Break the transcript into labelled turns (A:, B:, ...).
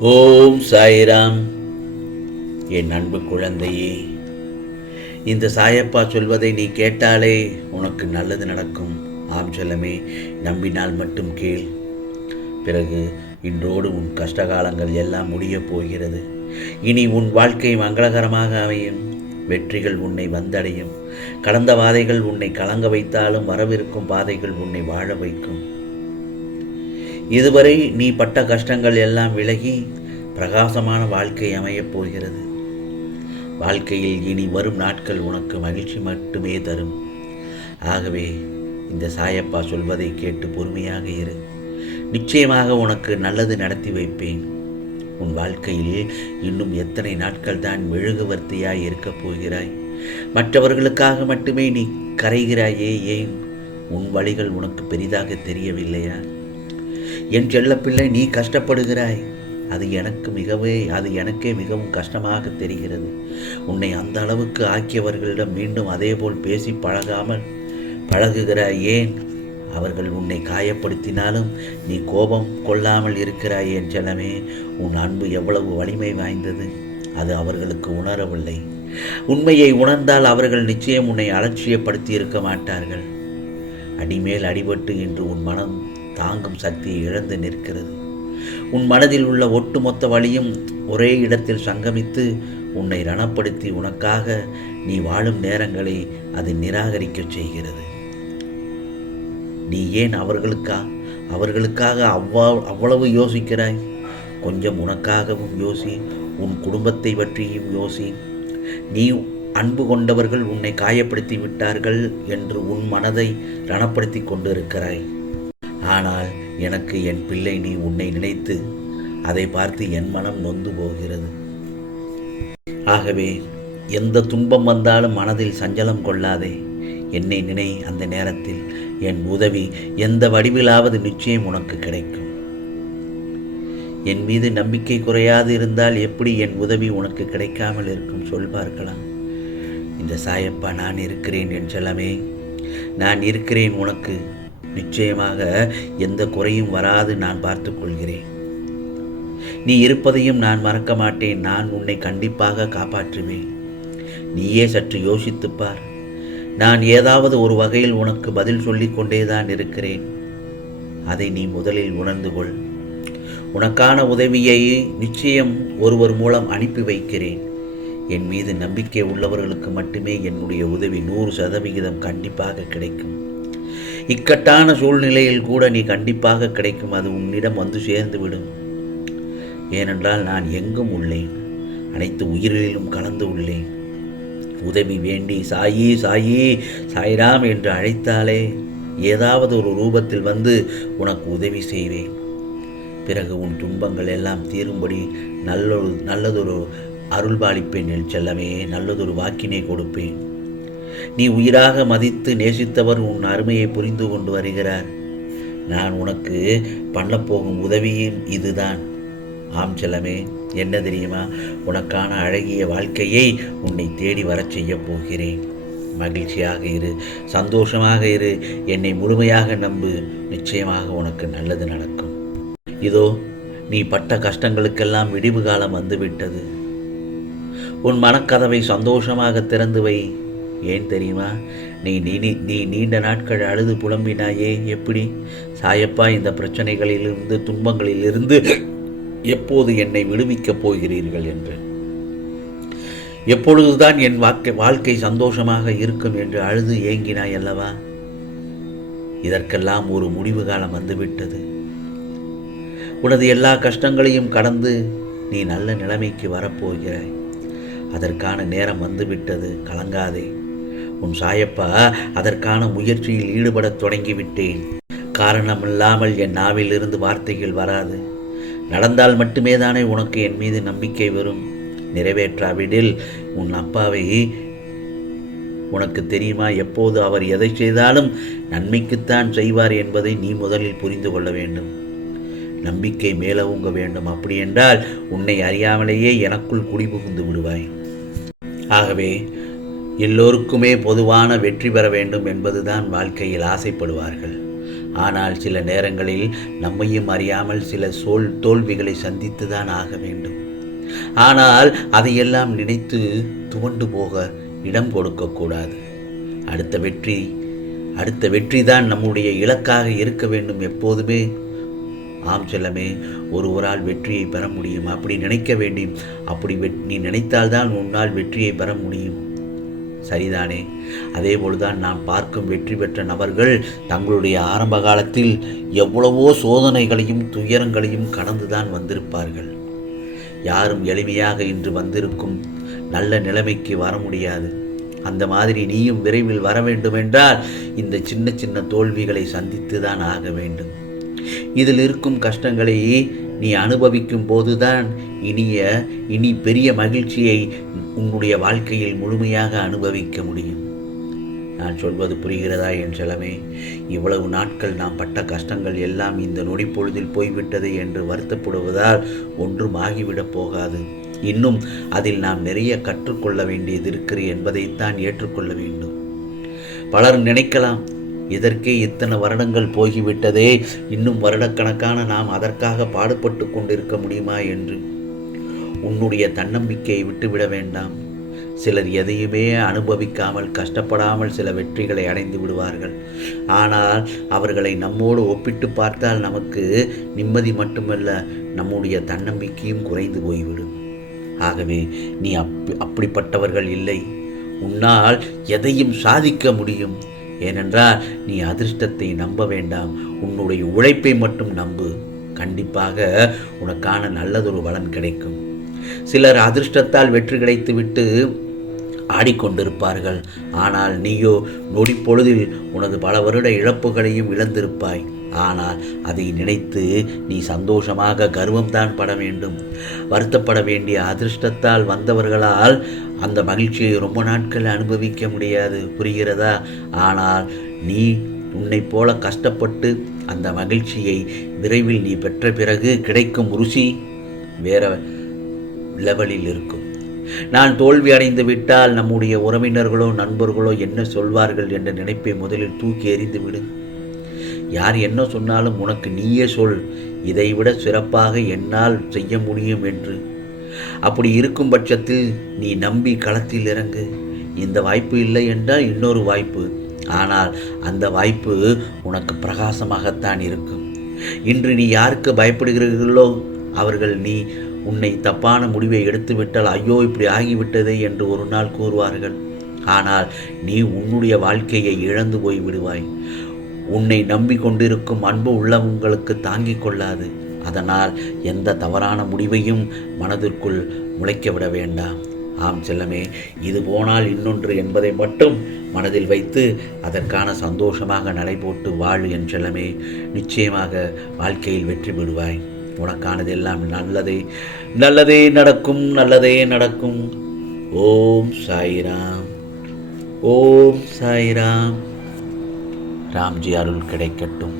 A: ஓம் சாய்ராம். என் அன்பு குழந்தையே இந்த சாயப்பா சொல்வதை நீ கேட்டாலே உனக்கு நல்லது நடக்கும். ஆம் செல்லமே நம்பினால் மட்டும் கேள். பிறகு இன்றோடு உன் கஷ்டகாலங்கள் எல்லாம் முடியப் போகிறது. இனி உன் வாழ்க்கை மங்களகரமாக அமையும். வெற்றிகள் உன்னை வந்தடையும். கடந்த பாதைகள் உன்னை கலங்க வைத்தாலும் வரவிருக்கும் பாதைகள் உன்னை வாழ வைக்கும். இதுவரை நீ பட்ட கஷ்டங்கள் எல்லாம் விலகி பிரகாசமான வாழ்க்கை அமையப் போகிறது. வாழ்க்கையில் இனி வரும் நாட்கள் உனக்கு மகிழ்ச்சி மட்டுமே தரும். ஆகவே இந்த சாயப்பா சொல்வதை கேட்டு பொறுமையாக இரு. நிச்சயமாக உனக்கு நல்லது நடத்தி வைப்பேன். உன் வாழ்க்கையில் இன்னும் எத்தனை நாட்கள் தான் மெழுகுவர்த்தியாய் இருக்கப் போகிறாய்? மற்றவர்களுக்காக மட்டுமே நீ கரைகிறாயே ஏன்? உன் வழிகள் உனக்கு பெரிதாக தெரியவில்லையா? என் செல்லப்பிள்ளை நீ கஷ்டப்படுகிறாய். அது எனக்கு மிகவே அது எனக்கே மிகவும் கஷ்டமாக தெரிகிறது. உன்னை அந்த அளவுக்கு ஆக்கியவர்களிடம் மீண்டும் அதேபோல் பேசி பழகாமல் பழகுகிறாய் ஏன்? அவர்கள் உன்னை காயப்படுத்தினாலும் நீ கோபம் கொள்ளாமல் இருக்கிறாய் என் செல்லமே. உன் அன்பு எவ்வளவு வலிமை வாய்ந்தது அது அவர்களுக்கு உணரவில்லை. உண்மையை உணர்ந்தால் அவர்கள் நிச்சயம் உன்னை அலட்சியப்படுத்தி இருக்க மாட்டார்கள். அடிமேல் அடிபட்டு இன்று உன் மனம் தாங்கும் சக்தியை இழந்து நிற்கிறது. உன் மனதில் உள்ள ஒட்டுமொத்த வழியும் ஒரே இடத்தில் சங்கமித்து உன்னை ரணப்படுத்தி உனக்காக நீ வாழும் நேரங்களை அது நிராகரிக்கச் செய்கிறது. நீ ஏன் அவர்களுக்கா அவர்களுக்காக அவ்வா அவ்வளவு யோசிக்கிறாய்? கொஞ்சம் உனக்காகவும் யோசி உன் குடும்பத்தை பற்றியும் யோசி. நீ அன்பு கொண்டவர்கள் உன்னை காயப்படுத்தி விட்டார்கள் என்று உன் மனதை ரணப்படுத்தி கொண்டிருக்கிறாய். ஆனால் எனக்கு என் பிள்ளை நீ உன்னை நினைத்து அதை பார்த்து என் மனம் நொந்து போகிறது. ஆகவே எந்த துன்பம் வந்தாலும் மனதில் சஞ்சலம் கொள்ளாதே. என்னை நினை அந்த நேரத்தில் என் உதவி எந்த வடிவிலாவது நிச்சயம் உனக்கு கிடைக்கும். என் மீது நம்பிக்கை குறையாது இருந்தால் எப்படி என் உதவி உனக்கு கிடைக்காமல் இருக்கும் சொல் பார்க்கலாம். இந்த சாயப்பா நான் இருக்கிறேன் என் செல்லமே நான் இருக்கிறேன் உனக்கு. நிச்சயமாக எந்த குறையும் வராது நான் பார்த்து கொள்கிறேன். நீ இருப்பதையும் நான் மறக்க மாட்டேன். நான் உன்னை கண்டிப்பாக காப்பாற்றுவேன். நீயே சற்று யோசித்துப் பார். நான் ஏதாவது ஒரு வகையில் உனக்கு பதில் சொல்லிக் கொண்டேதான் இருக்கிறேன். அதை நீ முதலில் உணர்ந்து கொள். உனக்கான உதவியை நிச்சயம் ஒருவர் மூலம் அனுப்பி வைக்கிறேன். என் மீது நம்பிக்கை உள்ளவர்களுக்கு மட்டுமே என்னுடைய உதவி நூறு சதவிகிதம் கண்டிப்பாக கிடைக்கும். இக்கட்டான சூழ்நிலையில் கூட நீ கண்டிப்பாக கிடைக்கும். அது உன்னிடம் வந்து சேர்ந்துவிடும். ஏனென்றால் நான் எங்கும் உள்ளேன். அனைத்து உயிர்களிலும் கலந்து உள்ளேன். உதவி வேண்டி சாயி சாயி சாய்ராம் என்று அழைத்தாலே ஏதாவது ஒரு ரூபத்தில் வந்து உனக்கு உதவி செய்வேன். பிறகு உன் துன்பங்கள் எல்லாம் தீரும்படி நல்லொரு நல்லதொரு அருள்பாலிப்பேன் என் செல்லமே நல்லதொரு வாக்கினை கொடுப்பேன். நீ உயிராக மதித்து நேசித்தவர் உன் அருமையை புரிந்து கொண்டு வருகிறார். நான் உனக்கு பண்ணப்போகும் உதவியும் இதுதான். ஆம் செல்லமே என்ன தெரியுமா? உனக்கான அழகிய வாழ்க்கையை உன்னை தேடி வரச் செய்யப் போகிறேன். மகிழ்ச்சியாக இரு சந்தோஷமாக இரு. என்னை முழுமையாக நம்பு நிச்சயமாக உனக்கு நல்லது நடக்கும். இதோ நீ பட்ட கஷ்டங்களுக்கெல்லாம் விடிவு காலம் வந்துவிட்டது. உன் மனக்கதவை சந்தோஷமாக திறந்து வை. ஏன் தெரியுமா? நீ நீ நீ நீண்ட நாட்கள் அழுது புலம்பினாயே எப்படி? சாயப்பா இந்த பிரச்சனைகளிலிருந்து துன்பங்களிலிருந்து எப்போது என்னை விடுவிக்கப் போகிறீர்கள் என்று? எப்பொழுதுதான் என் வாழ்க்கை வாழ்க்கை சந்தோஷமாக இருக்கும் என்று அழுது ஏங்கினாய் அல்லவா? இதற்கெல்லாம் ஒரு முடிவு காலம் வந்துவிட்டது. உனது எல்லா கஷ்டங்களையும் கடந்து நீ நல்ல நிலைமைக்கு வரப்போகிறாய். அதற்கான நேரம் வந்துவிட்டது. கலங்காதே. உன் சாயப்பா அதற்கான முயற்சியில் ஈடுபடத் தொடங்கிவிட்டேன். காரணமில்லாமல் என் நாவிலிருந்து வார்த்தைகள் வராது. நடந்தால் மட்டுமே தானே உனக்கு என் மீது நம்பிக்கை வரும். நிறைவேற்றாவிடில் உன் அப்பாவை உனக்கு தெரியுமா? எப்போது அவர் எதை செய்தாலும் நன்மைக்குத்தான் செய்வார் என்பதை நீ முதலில் புரிந்து கொள்ள வேண்டும். நம்பிக்கை மேலவுங்க வேண்டும். அப்படி என்றால் உன்னை அறியாமலேயே எனக்குள் குடிபுகுந்து விடுவாய். ஆகவே எல்லோருக்குமே பொதுவான வெற்றி பெற வேண்டும் என்பதுதான் வாழ்க்கையில் ஆசைப்படுவார்கள். ஆனால் சில நேரங்களில் நம்மையும் அறியாமல் சில சோல் தோல்விகளை சந்தித்து தான் ஆக வேண்டும். ஆனால் அதையெல்லாம் நினைத்து துவண்டு போக இடம் கொடுக்கக்கூடாது அடுத்த வெற்றி அடுத்த வெற்றி தான் நம்முடைய இலக்காக இருக்க வேண்டும் எப்போதுமே. ஆம் செல்லமே ஒருவரால் வெற்றியை பெற முடியும். அப்படி நினைக்க வேண்டும். அப்படி வெட் நீ நினைத்தால்தான் உன்னால் வெற்றியை பெற முடியும். சரிதானே? அதேபோல்தான் நாம் பார்க்கும் வெற்றி பெற்ற நபர்கள் தங்களுடைய ஆரம்ப காலத்தில் எவ்வளவோ சோதனைகளையும் துயரங்களையும் கடந்துதான் வந்திருப்பார்கள். யாரும் எளிமையாக இன்று வந்திருக்கும் நல்ல நிலைமைக்கு வர முடியாது. அந்த மாதிரி நீயும் விரைவில் வர வேண்டுமென்றால் இந்த சின்ன சின்ன தோல்விகளை சந்தித்து தான் ஆக வேண்டும். இதில் இருக்கும் கஷ்டங்களை நீ அனுபவிக்கும் போதுதான் இனிய இனி பெரிய மகிழ்ச்சியை உன்னுடைய வாழ்க்கையில் முழுமையாக அனுபவிக்க முடியும். நான் சொல்வது புரிகிறதா என் செலமே இவ்வளவு நாட்கள் நாம் பட்ட கஷ்டங்கள் எல்லாம் இந்த நொடி பொழுதில் போய்விட்டது என்று வருத்தப்படுவதால் ஒன்றும் ஆகிவிடப் போகாது. இன்னும் அதில் நாம் நிறைய கற்றுக்கொள்ள வேண்டியது இருக்கிறது என்பதைத்தான் ஏற்றுக்கொள்ள வேண்டும். பலர் நினைக்கலாம் இதற்கே இத்தனை வருடங்கள் போகிவிட்டதே. இன்னும் வருடக்கணக்கான நாம் அதற்காக பாடுபட்டு கொண்டிருக்க முடியுமா என்று. உன்னுடைய தன்னம்பிக்கையை விட்டுவிட வேண்டாம். சிலர் எதையுமே அனுபவிக்காமல் கஷ்டப்படாமல் சில வெற்றிகளை அடைந்து விடுவார்கள். ஆனால் அவர்களை நம்மோடு ஒப்பிட்டு பார்த்தால் நமக்கு நிம்மதி மட்டுமல்ல நம்முடைய தன்னம்பிக்கையும் குறைந்து போய்விடும். ஆகவே நீ அப் அப்படிப்பட்டவர்கள் இல்லை. உன்னால் எதையும் சாதிக்க முடியும். ஏனென்றால் நீ அதிர்ஷ்டத்தை நம்ப வேண்டாம். உன்னுடைய உழைப்பை மட்டும் நம்பு. கண்டிப்பாக உனக்கான நல்லதொரு பலன் கிடைக்கும். சிலர் அதிர்ஷ்டத்தால் வெற்றி கிடைத்துவிட்டு ஆடிக்கொண்டிருப்பார்கள். ஆனால் நீயோ நொடிப்பொழுதில் உனது பல வருட இழப்புகளையும் இழந்திருப்பாய். ஆனால் அதை நினைத்து நீ சந்தோஷமாக கர்வம்தான் பட வேண்டும். வருத்தப்பட வேண்டிய அதிர்ஷ்டத்தால் வந்தவர்களால் அந்த மகிழ்ச்சியை ரொம்ப நாட்கள் அனுபவிக்க முடியாது. புரிகிறதா? ஆனால் நீ உன்னை போல கஷ்டப்பட்டு அந்த மகிழ்ச்சியை விரைவில் நீ பெற்ற பிறகு கிடைக்கும் ருசி வேற லெவலில் இருக்கும். நான் தோல்வி அடைந்து விட்டால் நம்முடைய உறவினர்களோ நண்பர்களோ என்ன சொல்வார்கள் என்ற நினைப்பை முதலில் தூக்கி எறிந்து விடு. யார் என்ன சொன்னாலும் உனக்கு நீயே சொல். இதைவிட சிறப்பாக என்னால் செய்ய முடியும் என்று. அப்படி இருக்கும் பட்சத்தில் நீ நம்பி களத்தில் இறங்கு. இந்த வாய்ப்பு இல்லை என்றால் இன்னொரு வாய்ப்பு. ஆனால் அந்த வாய்ப்பு உனக்கு பிரகாசமாகத்தான் இருக்கும். இன்று நீ யாருக்கு பயப்படுகிறீர்களோ அவர்கள் நீ உன்னை தப்பான முடிவை எடுத்துவிட்டால் ஐயோ இப்படி ஆகிவிட்டதே என்று ஒரு நாள் கூறுவார்கள். ஆனால் நீ உன்னுடைய வாழ்க்கையை இழந்து போய் விடுவாய் உன்னை நம்பிக்கொண்டிருக்கும் அன்பு உள்ளவங்களுக்கு தாங்கிக் கொள்ளாது. அதனால் எந்த தவறான முடிவையும் மனதிற்குள் முளைக்க விட வேண்டாம். ஆம் செல்லமே இது போனால் இன்னொன்று என்பதை மட்டும் மனதில் வைத்து அதற்கான சந்தோஷமாக நடைபோட்டு வாழ் என் செல்லமே. நிச்சயமாக வாழ்க்கையில் வெற்றி பெறுவாய். உனக்கானதெல்லாம் நல்லதே நல்லதே நடக்கும் நல்லதே நடக்கும். ஓம் சாய்ராம் ஓம் சாய்ராம். ராம்ஜி அருள் கிடைக்கட்டும்.